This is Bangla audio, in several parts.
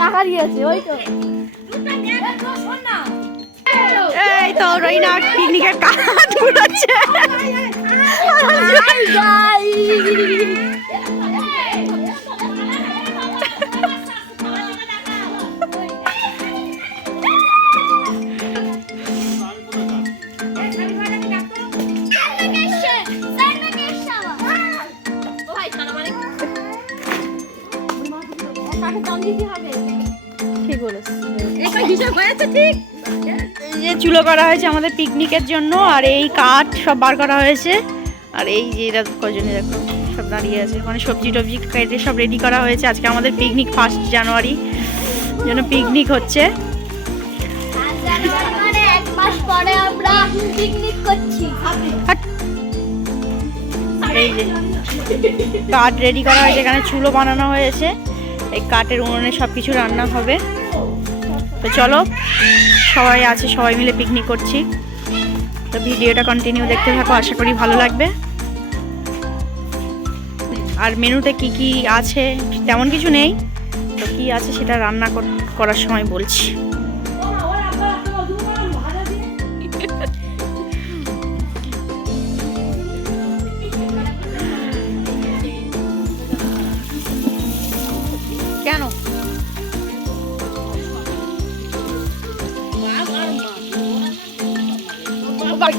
টাকা দিয়েছে ওই তো। এই তো রইনা পিকনিকের কাজ উড়াচ্ছে। ঠিক বলেছ, এই যে চুলো করা হয়েছে আমাদের পিকনিকের জন্য, আর এই কাঠ সব বার করা হয়েছে, আর এই যে এরা কজনে দেখো সব দাঁড়িয়ে আছে, মানে সবজি টবজি কেটে সব রেডি করা হয়েছে। আজকে আমাদের পিকনিক 1 জানুয়ারি যেন পিকনিক হচ্ছে। এই যে কাঠ রেডি করা হয়েছে, এখানে চুলো বানানো হয়েছে, এই কাঠের উনুনে সব কিছু রান্না হবে। তো চলো সবাই আছে, সবাই মিলে পিকনিক করছি। তো ভিডিওটা কন্টিনিউ দেখতে থাকো, আশা করি ভালো লাগবে। আর মেনুতে কি কি আছে তেমন কিছু নেই, তো কি আছে সেটা রান্না করার সময় বলছি। কেন ছোট বাদ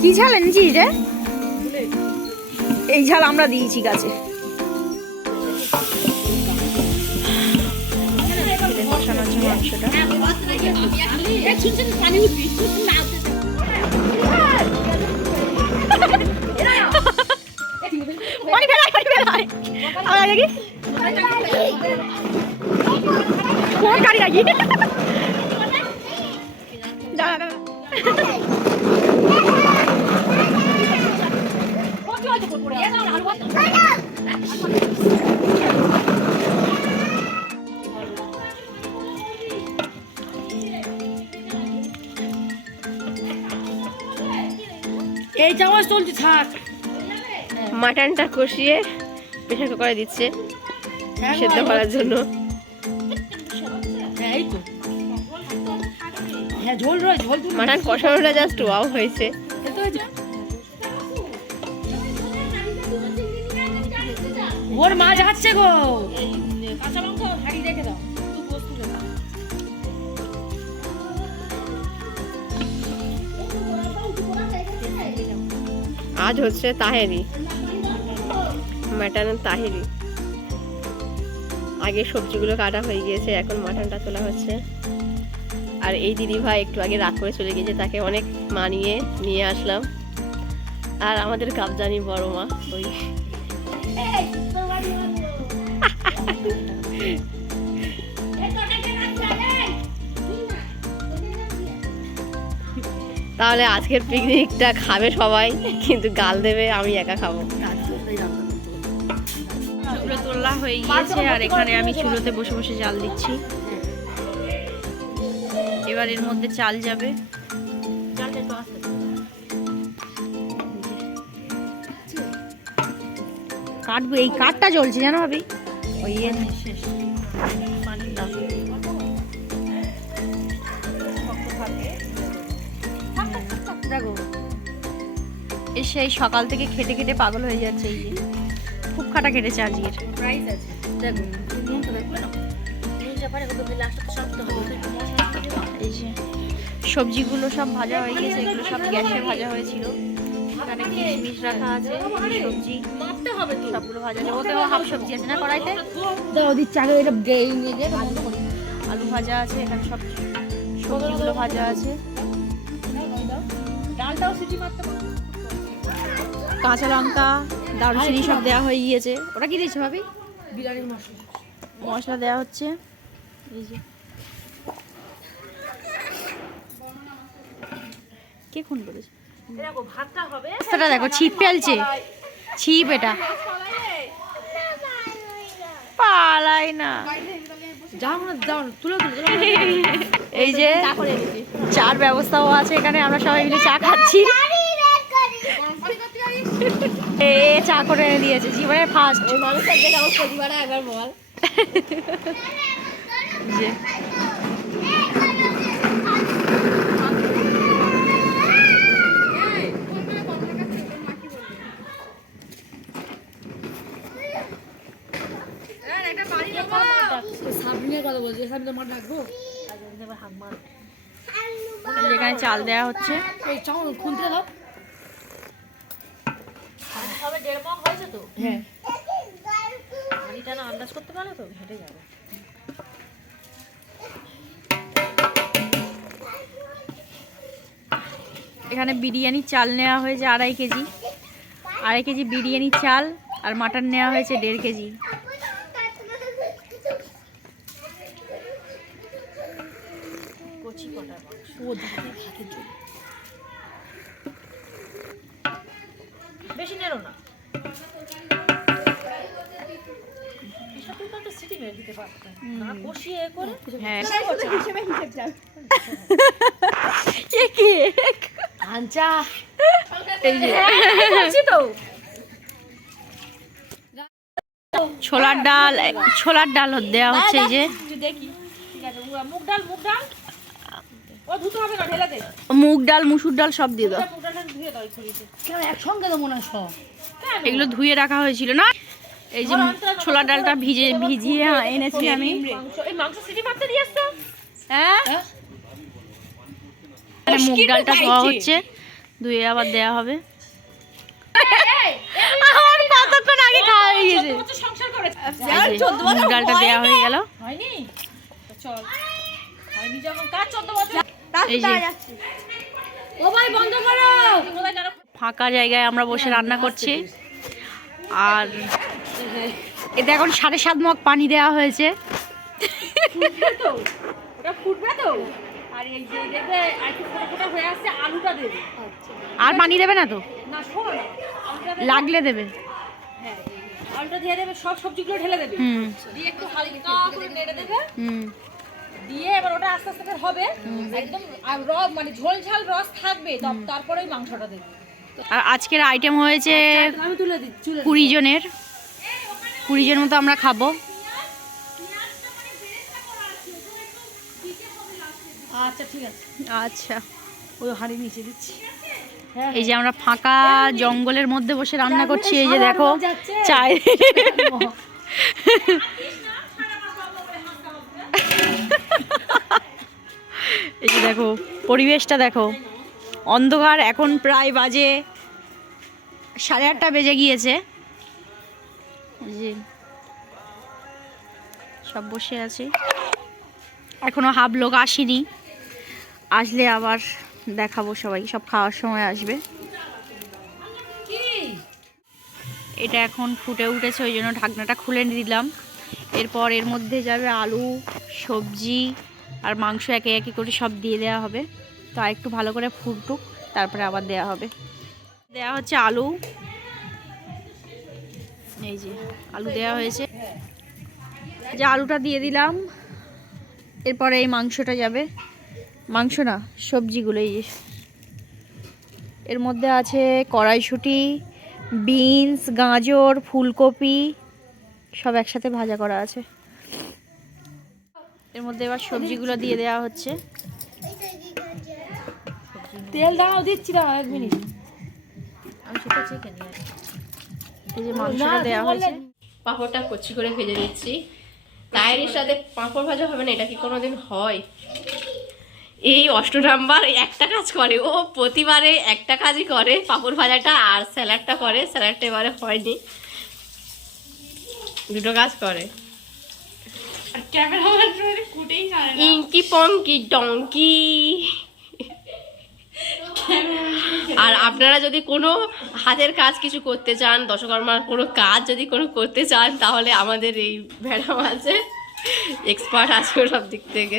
কি ঝাল এনেছিস রে? এই ঝাল আমরা দিয়েছি গাছে। বসানো হচ্ছে মাংসটা। কোন গাড়ি লাগি এই চামচ চলছে থাক। মাটনটা কষিয়ে প্রেসার কুকারে দিচ্ছে সেদ্ধ করার জন্য। মাটন কষানোটা জাস্ট ওয়াও হয়েছে। ওর মা যাচ্ছে গো, কাঁচা লঙ্কা ভারী রেখে দাও। আজ হচ্ছে তাহেরি, মাটন তাহেরি। আগে সবজিগুলো কাটা হয়ে গিয়েছে, এখন মাটনটা তোলা হচ্ছে। আর এই দিদি ভাই একটু আগে রাগ করে চলে গিয়েছে, তাকে অনেক মানিয়ে নিয়ে আসলাম। আর আমাদের কাবজানি বড় মা ওই তাহলে আজকের পিকনিকটা খাবে সবাই, কিন্তু গাল দেবে আমি একা খাবো। চুলো তোলা হয়ে গিয়েছে, আর এখানে আমি চুলোতে বসে বসে জাল দিচ্ছি। এবার এর মধ্যে চাল যাবে। কাটবো, এই কাঠটা জ্বলছে জানো ভাবি, ওই শেষ পানি দাও। দেখো সেই সকাল থেকে খেটে খেটে পাগল হয়ে যাচ্ছে। এই যে খুব খাটা কেটেছে আজকের। দেখো এই যে সবজিগুলো সব ভাজা হয়ে গেছে, এগুলো সব গ্যাসে ভাজা হয়েছিল। এখানে কিশমিশ রাখা আছে, সবজি সবগুলো ভাজা আছে। ওতেও হাফ সবজি আছে না কড়াইতে, আলু ভাজা আছে, এখানে সব সবজিগুলো ভাজা আছে। কাঁচা লঙ্কা দারুচিনি সব দেওয়া হয়ে গিয়েছে। ওটা কি দিয়েছে ভাবি? বিরিয়ানির মশলা। মশলা দেওয়া হচ্ছে। এই যে কে ফোন করেছে? দেখো ভাতটা হবে, সেটা দেখো ছিপ ফেলছে, ছিপ এটা পালাই না। যাও না যাও না, তুলে এই যে চার ব্যবস্থাও আছে এখানে, আমরা সবাই মিলে চা খাচ্ছি। এ চা করে এনে দিয়েছে, জীবনের ফার্স্ট। ওই মানুষের যেটা ও প্রতিবারে একবার বল। যে সাবরিনের কথা বলছি, সামনে তোমার ডাকবো যেখানে চাল দেওয়া হচ্ছে। এই চাউল খুলতে দাও। সবে 1.5 মগ হয়েছে তো। হ্যাঁ পানিটা না আন্দাজ করতে পারলে তো ঘেটে যাবে। এখানে বিরিয়ানি চাল নেওয়া হয়েছে 2.5 কেজি, 2.5 কেজি বিরিয়ানি চাল, আর মাটন নেওয়া হয়েছে 1.5 কেজি। কচি কটা ও দাঁড়িয়ে ভাতের জন্য বেশি নেড়ো না। এসব তো একটা সিটি মেরে দিতে পারতেন না, কষিয়ে এ করে। হ্যাঁ আঞ্চা এই যে বলছি তো ছোলার ডাল দেওয়া হচ্ছে। এই যে দেখি, ঠিক আছে। মুগ ডাল ও ধুতে হবে না, ঢেলে দে। মুগ ডাল, মুসুর ডাল সব দিয়ে দাও। মুগ ডালটা ধুয়ে দাও খড়িতে। কেন একসঙ্গে তো মনে হয় সব। এগুলো ধুয়ে রাখা হয়েছিল না। এই যে ছোলার ডালটা ভিজিয়ে এনেছি আমি। এই মাংস সিটি মারতে দিয়ে আসছো? হ্যাঁ মুগ ডালটা ধোয়া হচ্ছে, ধুয়ে আবার দেওয়া হবে। আমার কতক্ষণ আগে খাওয়া হয়ে গেছে। বছর সংসার করেছে। এই যে মুগ ডালটা দেওয়া হয়ে গেল। হয়নি তো চল, হয়নি যখন কাজ 14 বছর। এই যে ও ভাই বন্ধ করো। কোথায় জানো? ফাঁকা জায়গায় আমরা বসে রান্না করছি। আর এতে এখন 7.5 মগ পানি দেওয়া হয়েছে। তো ওটা ফুটবে তো। আর এই যে দেখবে আর একটু ফোটা ফোটা হয়ে আসছে, আলুটা দেবে। আর পানি দেবে না তো? না শোনো না, আলুটা দেবে। লাগলে দেবে। হ্যাঁ আলুটা দিয়ে দেবে, সব সবজিগুলো ঢেলে দেবে। হুম দিয়ে একটু হালকা করে নেড়ে দেবে। হুম দিয়ে এবার ওটা আস্তে আস্তে করে হবে একদম। আর মানে ঝোল ঝাল রস থাকবে, তারপরে ওই মাংসটা দেবে। আর আজকের আইটেম হয়েছে আমি তুলে দিচ্ছি 20 জনের, 20 জন মতো আমরা খাবো। আচ্ছা ঠিক আছে। আচ্ছা ওই হাঁড়ি নিচে দিচ্ছি। এই যে আমরা ফাঁকা জঙ্গলের মধ্যে বসে রান্না করছি। এই যে দেখো চাই এই যে দেখো পরিবেশটা দেখো, অন্ধকার। এখন প্রায় বাজে 8:30 বেজে গিয়েছে। এই যে সব বসে আছে, এখনো হাফ লোক আসেনি, আসলে আবার দেখাবো সবাই, সব খাওয়ার সময় আসবে। এটা এখন ফুটে উঠেছে, ওই জন্য ঢাকনাটা খুলে দিলাম। এরপর এর মধ্যে যাবে আলু, সবজি আর মাংস, একে একে করে সব দিয়ে দেওয়া হবে। তো আর একটু ভালো করে ফুটুক, তারপরে আবার দেওয়া হবে। দেওয়া হচ্ছে আলু, এই যে আলু দেওয়া হয়েছে। যে আলুটা দিয়ে দিলাম, এরপরে এই মাংসটা যাবে। মাংস না, সবজিগুলো। এই যে এর মধ্যে আছে কড়াইশুঁটি, বিনস, গাজর, ফুলকপি সব একসাথে ভাজা করা আছে। এর মধ্যে এবার সবজিগুলো দিয়ে দেওয়া হচ্ছে। তেল দাও, দিচ্ছি দাও 1 মিনিট। আমি সেটা চেখে নিয়ে আসি। এই যে মাংসটা দেওয়া হয়েছে। পাঁপড়টা কচি করে ভেজে নিচ্ছি। তায়ের সাথে পাঁপড় ভাজা হবে না, এটা কি কোনোদিন হয়? এই 8 নাম্বার একটা কাজ করে, ও প্রতিবারে একটা কাজই করে, পাঁপড় ভাজাটা আর স্যালাডটা করে। স্যালাডটা এবারে হয়নি, দুটো কাজ করে। ইঙ্কি পঙ্কি ডঙ্কি। আর আপনারা যদি কোনো হাতের কাজ কিছু করতে চান, দশকর্মার কোনো কাজ যদি কোনো করতে চান, তাহলে আমাদের এই ম্যাডাম আছে, এক্সপার্ট আছে সব দিক থেকে।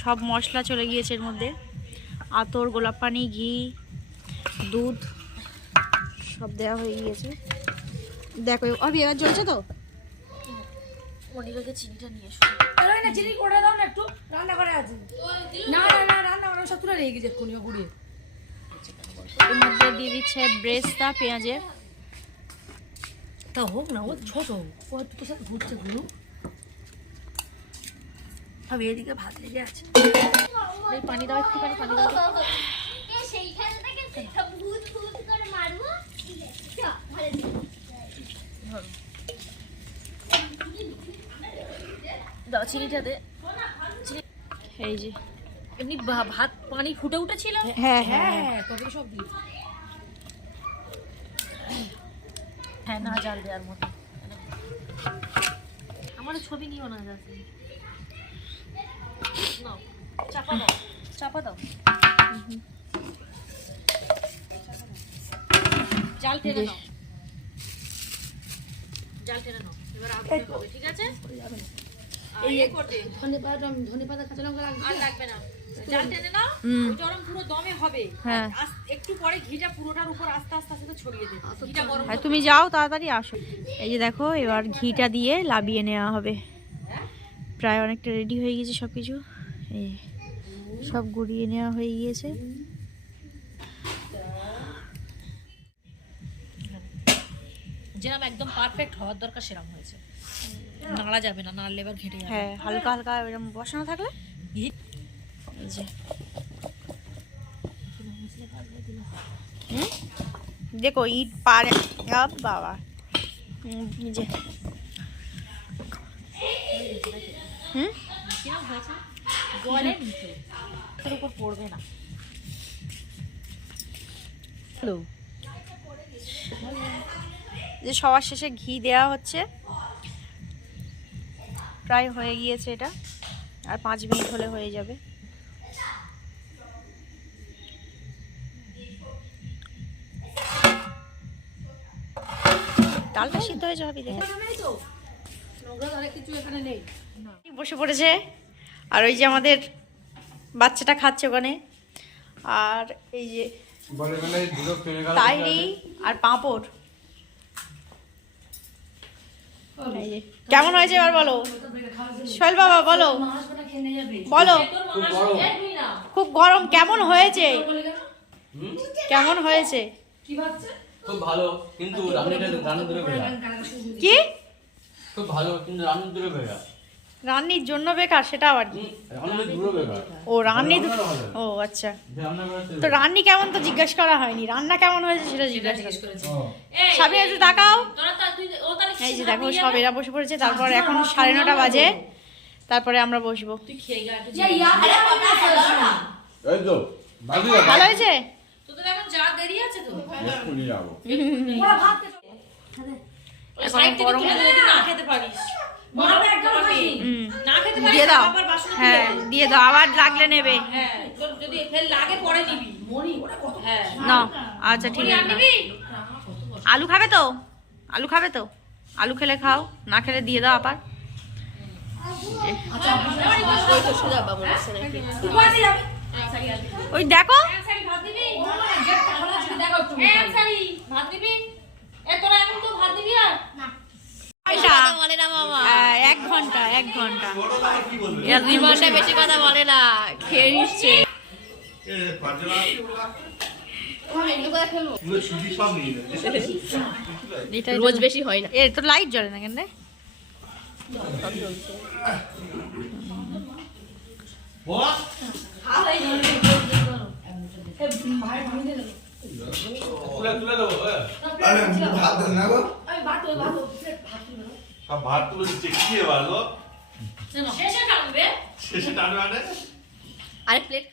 সব মশলা চলে গিয়েছে এর মধ্যে, আতর, গোলাপ পানি, ঘি, দুধ সব দেওয়া হয়ে গিয়েছে। দেখো অভি এবার জ্বলছে তো। মনিকাকে চিনিটা নিয়ে এসো। না চিনি করে দাও না একটু, রান্না করে আছে। না না না রান্না করে সব তুলে রেখে গেছে কোনিও গুড়িয়ে। এর মধ্যে দিয়ে দিচ্ছে ব্রেস্তা পেঁয়াজের। তা হোক না, ও ছোট ও একটু তোর সাথে ঘুরছে ঘুরু। আমি এদিকে ভাত লেগে আছে। এই পানি দাও, একটুখানি পানি দাও। সেইখান থেকে ভূত ভূত করে মারবো। দাও চিনিটা দে। এই যে এমনি ভাত পানি ফুটে উঠেছিল। হ্যাঁ হ্যাঁ হ্যাঁ তবে সব দিই। হ্যাঁ না জাল দেওয়ার মতো। আমার ছবি নিও না যাচ্ছে। নাও চাপা দাও, চাপা দাও। জাল টেনে নাও, জাল টেনে নাও। এবার আগুন হবে, ঠিক আছে? এই করবে ধনে পাতা কাঁচা লঙ্কা আর লাগবে না। জাল টেনে নাও, গরম পুরো দমে হবে। হ্যাঁ। একটু পরে ঘিটা পুরোটার উপর আস্তে আস্তে আস্তে ছড়িয়ে দেবে। ঘিটা গরম আর তুমি যাও তাড়াতাড়ি আসো। এই যে দেখো এবার ঘিটা দিয়ে লাবিয়ে নেওয়া হবে। প্রায় অনেকটা রেডি হয়ে গেছে সব কিছু, এই সব গুঁড়িয়ে নেওয়া হয়ে গিয়েছে। যেরকম একদম পারফেক্ট হওয়ার দরকার সেরকম হয়েছে। নাড়া যাবে না, নাড়লে এবার ঘেটে যাবে। হ্যাঁ হালকা হালকা এরকম বসানো থাকলে। এই যে দেখো ইট পারে বাবা। এই যে কিরকম হয়েছে? গলে নিচে তোর উপর পড়বে না। হ্যালো যে সবার শেষে ঘি দেওয়া হচ্ছে। প্রায় হয়ে গিয়েছে এটা, আর 5 মিনিট হলে হয়ে যাবে। ডালটা সিদ্ধ হয়ে যাবে দেখে। নোংরা ধরে কিছু এখানে নেই। বসে পড়েছে, আর ওই যে আমাদের বাচ্চাটা খাচ্ছে ওখানে। আর এই যে তাইরি আর পাঁপড়। এই যে কেমন হয়েছে এবার বলো সোহেল বাবা, বলো বলো। খুব গরম, কেমন হয়েছে? কেমন হয়েছে? খুব ভালো, কিন্তু রান্না দূরে বেড়া। কি খুব ভালো, কিন্তু রান্না দূরে বেড়া। রান্নির জন্য বেকার, সেটা আবার কি? রান্না দূরে বেড়া। ও রান্নি, ও আচ্ছা। তো রান্নি কেমন তো জিজ্ঞাসা করা হয়নি, রান্না কেমন হয়েছে সেটা জিজ্ঞাসা করেছে। সাবি একটু তাকাও। এই যে দেখো সব এরা বসে পড়েছে। তারপর এখন 9:30 বাজে, তারপরে আমরা বসবো। ভালো হয়েছে? তোদের এখন যা দেরি আছে তো। এখন গরম না খেতে পারিস। না খেতে পারিস দিয়ে দাও। আবার বাসন হ্যাঁ দিয়ে দাও, আবার লাগলে নেবে। হ্যাঁ তোর যদি ফেল লাগে পরে নিবি। মনি ওটা কত? হ্যাঁ না আচ্ছা ঠিক আছে। নিবি? আলু খাবে তো? আলু খাবে তো? আলু খেলে খাও, না খেলে দিয়ে দাও আবার। ওই তো সোজা বাবা মনে হচ্ছে নাকি। ওই দেখো ভাত দিবি? গেটটা খোলা আছে, দেখো একটু। ভাত দিবি? এ তোরা এখন তো ভাত দিবি আর? না। বলে না বাবা, 1 ঘন্টা 1 ঘন্টা। 2 ঘন্টায় বেশি কথা বলে না, খেয়ে নিচ্ছে। এটা রোজ বেশি হয় না। এ তো লাইট জ্বলে না কেন রে? ভাত তুলে দিচ্ছে কি এবার গো? শেষে টানবে? শেষে টানবে মানে? আরেক প্লেট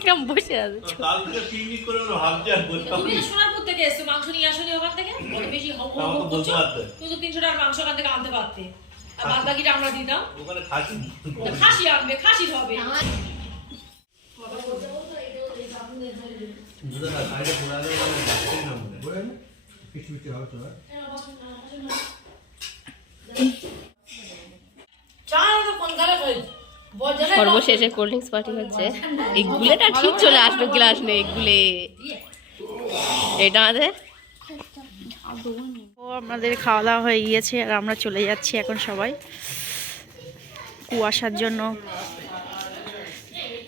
কিরম বসে আছে। কাল থেকে পিকনিক করে ওরা ভাবছে আর বলতে তুমি তো সোনারপুর থেকে এসছো, মাংস নিয়ে আসনি ওখান থেকে? অনেক বেশি আমাকে বলতে পারতে। তুমি তো 300 টাকার মাংস ওখান থেকে আনতে পারতে। আর বাদ বাকিটা আমরা দিতাম। ওখানে খাসি খাসি আনবে, খাসি হবে। দুটো সাইডে পোড়া গেলে মানে দেখতেই না মনে হয়। সর্বশেষে কোল্ড ড্রিঙ্কস পার্টি হচ্ছে। এই গুলেটা ঠিক চলে আসলো, গ্লাস নেই গুলে। এটা আমাদের আমাদের খাওয়া দাওয়া হয়ে গিয়েছে আর আমরা চলে যাচ্ছি এখন সবাই। কুয়াশার জন্য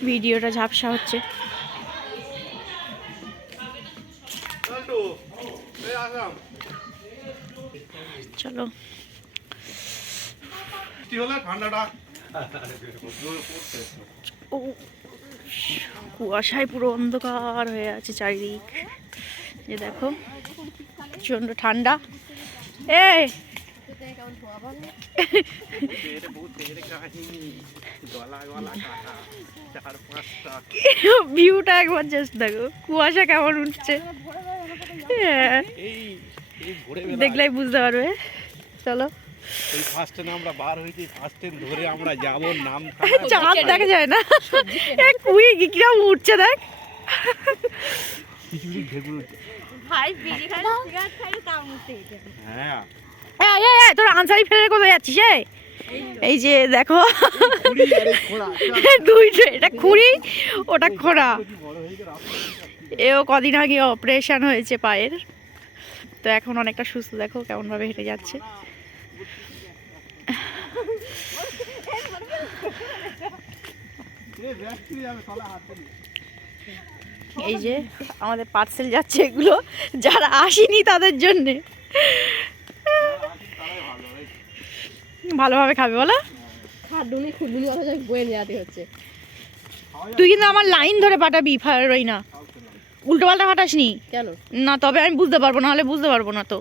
ভিডিওটা ঝাপসা হচ্ছে। চলো ঠান্ডাটা ও কুয়াশায় পুরো অন্ধকার হয়ে আছে চারিদিক। যে দেখো প্রচণ্ড ঠান্ডা। ভিউটা একবার জাস্ট দেখো, কুয়াশা কেমন উঠছে, দেখলেই বুঝতে পারবে। চলো এই ফার্স্ট টাইম আমরা বার হয়েছি, ফার্স্ট টাইম ধরে আমরা যাব নাম চাঁদ দেখা যায় না, কুড়ি কিরম উঠছে দেখ। কিছু ঢেকুর হ্যাঁ তোর আনসারি ফেলে কোথায় যাচ্ছিস? এই যে দেখো দুইটা, এটা খুঁড়ি ওটা খোঁড়া। এও কদিন আগে অপারেশন হয়েছে পায়ের, তো এখন অনেকটা সুস্থ। দেখো কেমন ভাবে হেঁটে যাচ্ছে। এই যে আমাদের পার্সেল যাচ্ছে, এগুলো যারা আসেনি তাদের জন্যে। ভালোভাবে খাবে বলো। তুই কিন্তু আমার লাইন ধরে পাঠাবি, ওই না উল্টো পাল্টা ফাটাসনি কেন না, তবে আমি বুঝতে পারবো না, হলে বুঝতে পারবো না তো।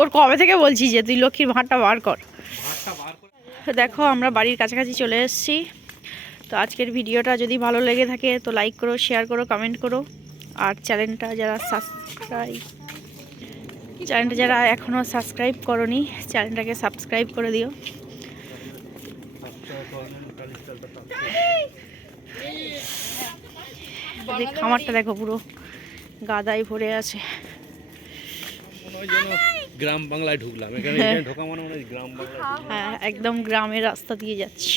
ওর কবে থেকে বলছি যে তুই লক্ষ্মীর ভাঁড়টা বার কর। দেখো আমরা বাড়ির কাছাকাছি চলে এসেছি। তো আজকের ভিডিওটা যদি ভালো লেগে থাকে তো লাইক করো, শেয়ার করো, কমেন্ট করো। আর চ্যানেলটা যারা এখনও সাবস্ক্রাইব করোনি চ্যানেলটাকে সাবস্ক্রাইব করে দিও। খামারটা দেখো পুরো গাদায় ভরে আছে। গ্রাম বাংলায় ঢুকলাম, এখানে ঢোকা মানে গ্রাম বাংলায়। হ্যাঁ একদম গ্রামের রাস্তা দিয়ে যাচ্ছি।